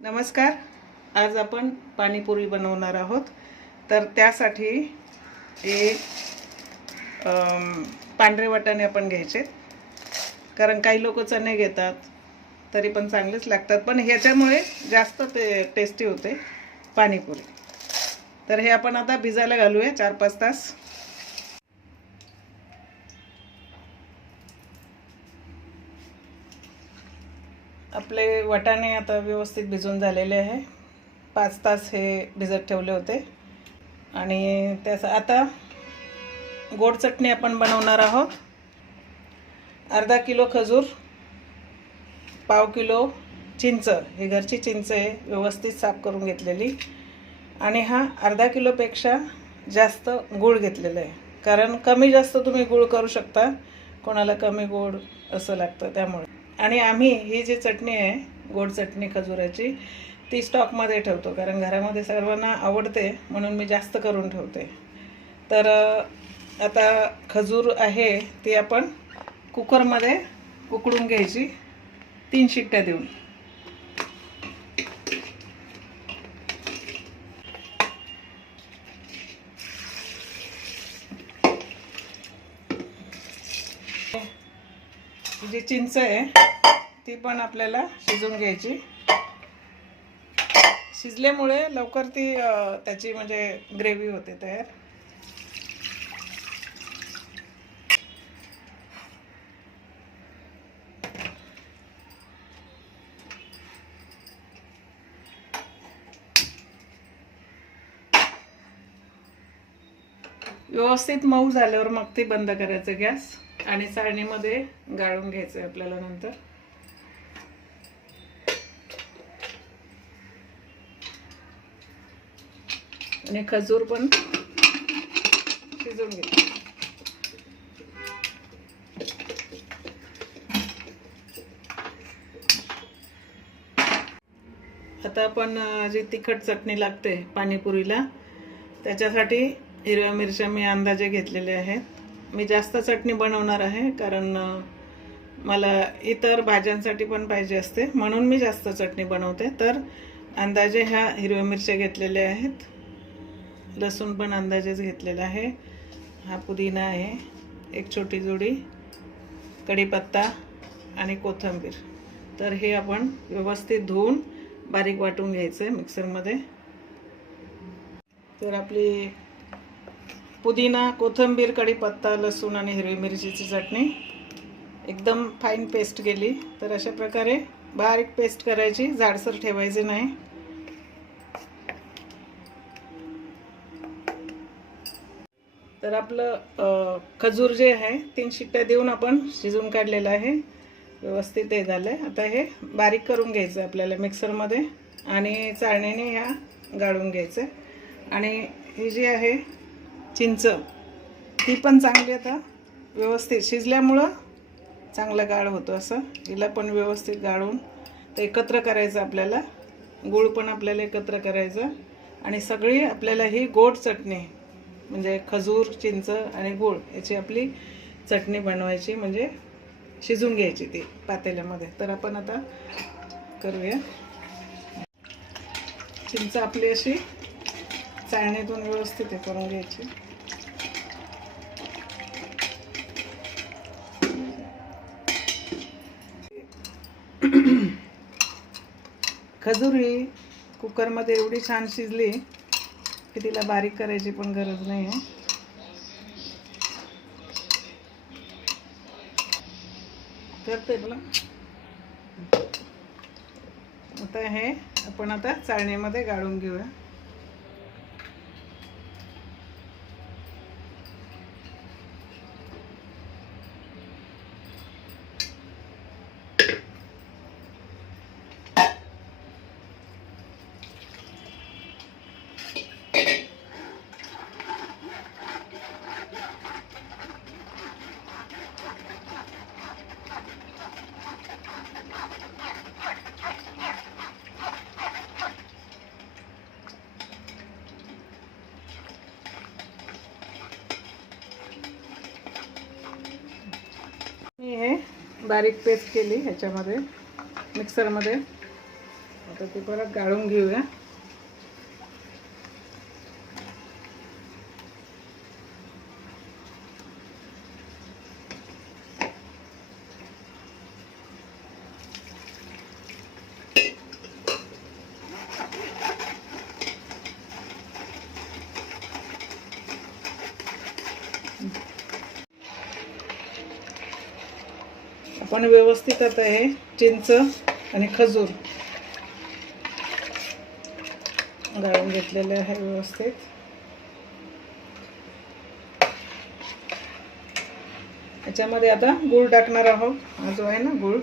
नमस्कार. आज आपण पाणीपुरी बनवणार आहोत. तर त्यासाठी हे पांढरे वाटाणे आपण घ्यायचे, कारण काही लोक चणे घेतात तरी पण चांगलेच लागतात, पण ह्याच्यामुळे जास्त टेस्टी होते पाणीपुरी. तर हे आपण आता भिजायला घालूया 4-5 तास. आपले वाटाणे आता व्यवस्थित भिजून झालेले आहे. 5 तास हे भिजत ठेवले होते. आणि त्याचं आता गोड चटणी आपण बनवणार आहोत. अर्धा किलो खजूर, पाव किलो चिंच, ही घरची चिंच आहे, व्यवस्थित साफ करून घेतलेली. आणि हा अर्धा किलोपेक्षा जास्त गूळ घेतलेला आहे, कारण कमी जास्त तुम्ही गूळ करू शकता, कोणाला कमी गोड असं लागतं त्यामुळे. आणि आम्ही ही जी चटणी आहे, गोड चटणी खजुराची, ती स्टॉकमध्ये ठेवतो, कारण घरामध्ये सर्वांना आवडते म्हणून मी जास्त करून ठेवते. तर आता खजूर आहे ती आपण कुकरमध्ये उकडून घ्यायची 3 शिट्ट्या देऊन. जी चिंच आहे ती पण आपल्याला शिजवून घ्यायची. शिजल्यामुळे लवकर ती त्याची म्हणजे ग्रेव्ही होते तयार. व्यवस्थित मऊ झाल्यावर मग ती बंद करायचं गॅस आणि चाळणीमध्ये गाळून घ्यायचं आपल्याला नंतर. आणि खजूर पण शिजवून घ्यायचं. आता आपण जी तिखट चटणी लागते पाणीपुरीला, त्याच्यासाठी हिरव्या मिरच्या मी अंदाजे घेतलेले आहेत. मी जास्त चटणी बनवणार आहे, कारण मला इतर भाज्यांसाठी पण पाहिजे असते, म्हणून मी जास्त चटणी बनवते. तर अंदाजे ह्या हिरव्या मिरच्या घेतलेल्या आहेत. लसूण पण अंदाजेच घेतलेला आहे. हा पुदिना आहे, एक छोटी जोडी, कढीपत्ता आणि कोथिंबीर. तर हे आपण व्यवस्थित धुवून बारीक वाटून घ्यायचं आहे मिक्सरमध्ये. तर आपली पुदिना, कोथिंबीर, कढीपत्ता, लसूण आणि हिरवी मिरचीची चटणी एकदम फाईन पेस्ट केली. तर अशा प्रकारे बारीक पेस्ट करायची, जाडसर ठेवायची नाही. तर आपलं खजूर जे आहे 3 शिट्ट्या देऊन आपण शिजवून काढलेलं आहे, व्यवस्थित हे झालं आहे. आता हे बारीक करून घ्यायचं आपल्याला मिक्सरमध्ये आणि चाळणीने ह्या गाळून घ्यायचं. आणि ही जी आहे चिंच, ती पण चांगली आता व्यवस्थित शिजल्यामुळं चांगलं गाळ होतं. असं हिला पण व्यवस्थित गाळून ते एकत्र करायचं आपल्याला. गूळ पण आपल्याला एकत्र करायचं. आणि सगळी आपल्याला ही गोड चटणी, म्हणजे खजूर, चिंच आणि गूळ याची आपली चटणी बनवायची, म्हणजे शिजून घ्यायची ती पातेल्यामध्ये. तर आपण आता करूया. चिंच आपली अशी चाळणीतून व्यवस्थित हे करून घ्यायची. खजूर ही कुकरमध्ये एवढी छान शिजली की तिला बारीक करायची पण गरज नाही आहे. करते तुला. आता हे आपण आता चाळणीमध्ये गाळून घेऊया. मी हे बारीक पेस्ट केली ह्याच्यामध्ये मिक्सरमध्ये. आता ते परत गाळून घेऊया. आपण व्यवस्थित आता हे चिंच आणि खजूर गाळून घेतलेले आहे व्यवस्थित. याच्यामध्ये आता गूळ टाकणार आहोत. हा जो आहे ना गूळ,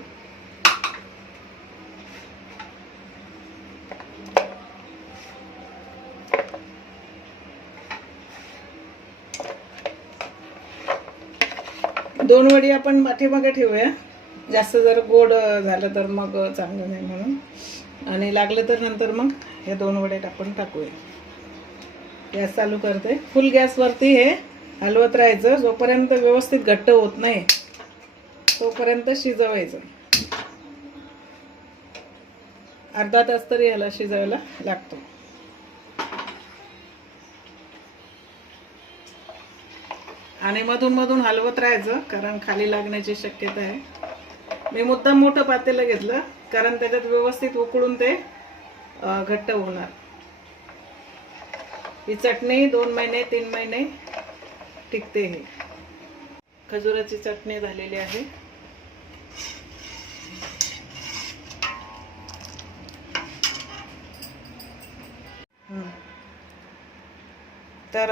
दोन वडी आपण पाठीमागे ठेवूया. जास्त जर गोड झालं तर मग चांगलं नाही म्हणून, आणि लागलं तर नंतर मग हे 2 वडे आपण टाकूया. गॅस चालू करते. फुल गॅसवरती हे हलवत राहायचं. जोपर्यंत व्यवस्थित घट्ट होत नाही तोपर्यंत शिजवायचं. अर्धा तास तरी ह्याला शिजवायला लागतो. आणि मधून मधून हलवत राहायचं, कारण खाली लागण्याची शक्यता आहे. मी मुद्दाम मोठं पातेलं घेतलं कारण त्याच्यात व्यवस्थित उकळून ते घट्ट होणार. ही चटणी 2 महिने 3 महिने टिकते. हे खजुराची चटणी झालेली आहे. तर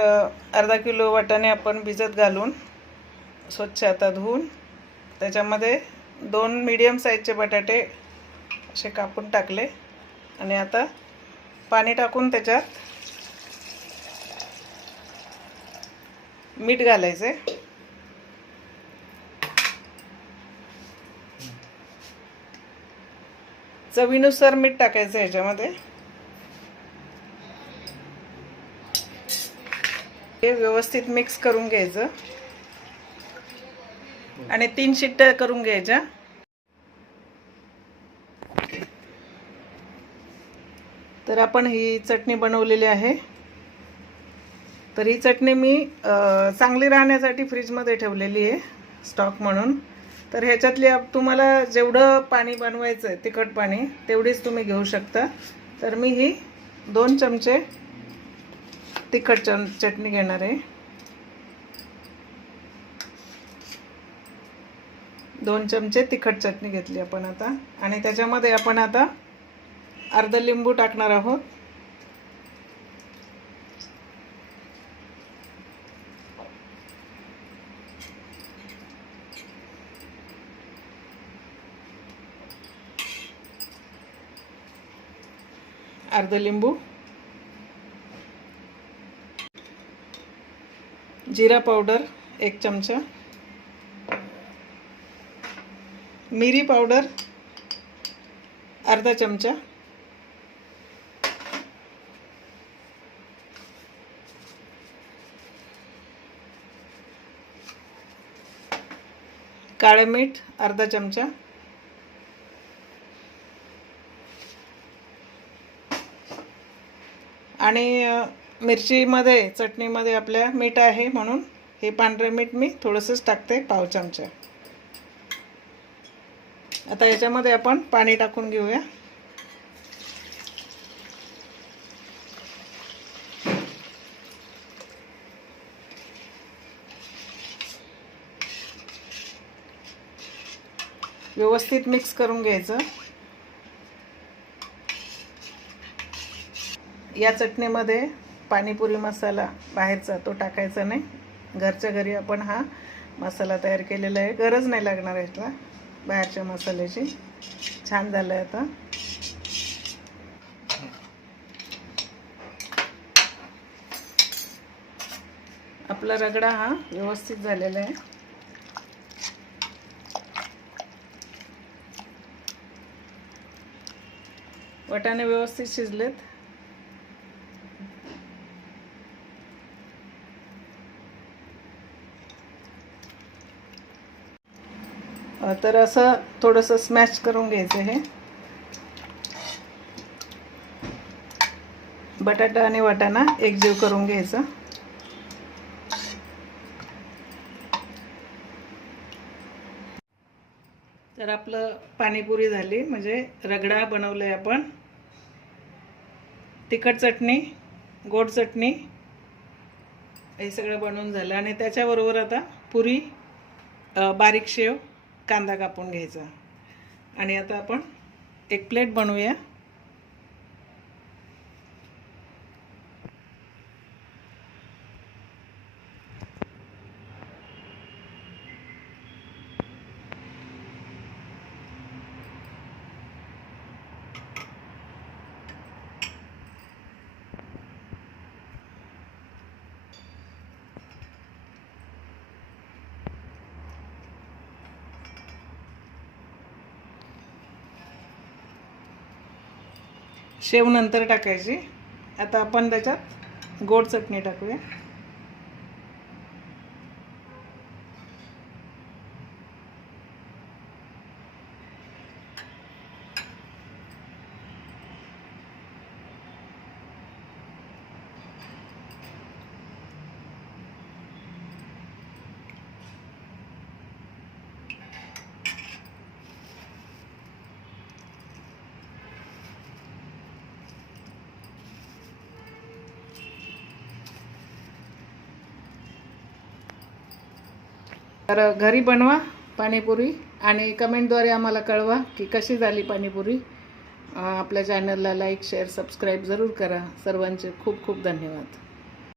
अर्धा किलो वाटाणे आपण भिजत घालून स्वच्छ आता धुवून त्याच्यामध्ये 2 मीडियम साईजचे बटाटे असे कापून टाकले. आणि आता पाणी टाकून त्याच्यात मीठ घालायचे. चवीनुसार मीठ टाकायचं याच्यामध्ये. हे व्यवस्थित मिक्स करून घ्यायचं आणि 3 शिट्ट्या करून घ्यायच्या. तर आपण ही चटणी बनवलेली आहे. तर ही चटणी मी चांगली राहण्यासाठी फ्रीजमध्ये ठेवलेली आहे स्टॉक म्हणून. तर ह्याच्यातली तुम्हाला जेवढं पाणी बनवायचं आहे तिखट पाणी तेवढीच तुम्ही घेऊ शकता. तर मी ही 2 चमचे तिखट चटणी घेणार आहे. 2 चमचे तिखट चटणी घेतली आपण आता. आणि त्याच्यामध्ये आपण आता अर्धा लिंबू टाकणार आहोत. अर्धा लिंबू. जीरा पावडर 1 चमचा. मिरी पावडर अर्धा चमचा. काळे मीठ अर्धा चमचा. आणि मिरचीमध्ये चटणीमध्ये आपल्या मीठ आहे म्हणून हे पांढरे मीठ मी थोडंसंच टाकते, पाव चमचा. आता याच्यामध्ये आपण पाणी टाकून घेऊया. व्यवस्थित मिक्स करून घ्यायचं. या चटणीमध्ये पाणीपुरी मसाला बाहेरचा तो टाकायचा नाही. घरच्या घरी आपण हा मसाला तयार केलेला आहे. गरज नाही लागणार याला बाहेरच्या मसाल्याची. छान झालं आहे आता. आपला रगडा हा व्यवस्थित झालेला आहे. वाटाणे व्यवस्थित शिजलेत. तर असं थोडंसं स्मॅश करून घ्यायचं हे. बटाटा आणि वाटाणा एकजीव करून घ्यायचं. तर आपलं पाणीपुरी झाली, म्हणजे रगडा बनवलंय आपण. तिखट चटणी, गोड चटणी हे सगळं बनवून झालं आणि त्याच्याबरोबर आता पुरी, बारीक शेव, कांदा कापून घ्यायचा. आणि आता आपण एक प्लेट बनवूया. शेव नंतर टाकायची. आता आपण त्याच्यात गोड चटणी टाकूया. तर घरी बनवा पाणीपुरी आणि कमेंटद्वारे आम्हाला कळवा की कशी झाली पाणीपुरी. आपल्या चॅनलला लाईक, शेअर, सबस्क्राईब जरूर करा. सर्वांचे खूप खूप धन्यवाद.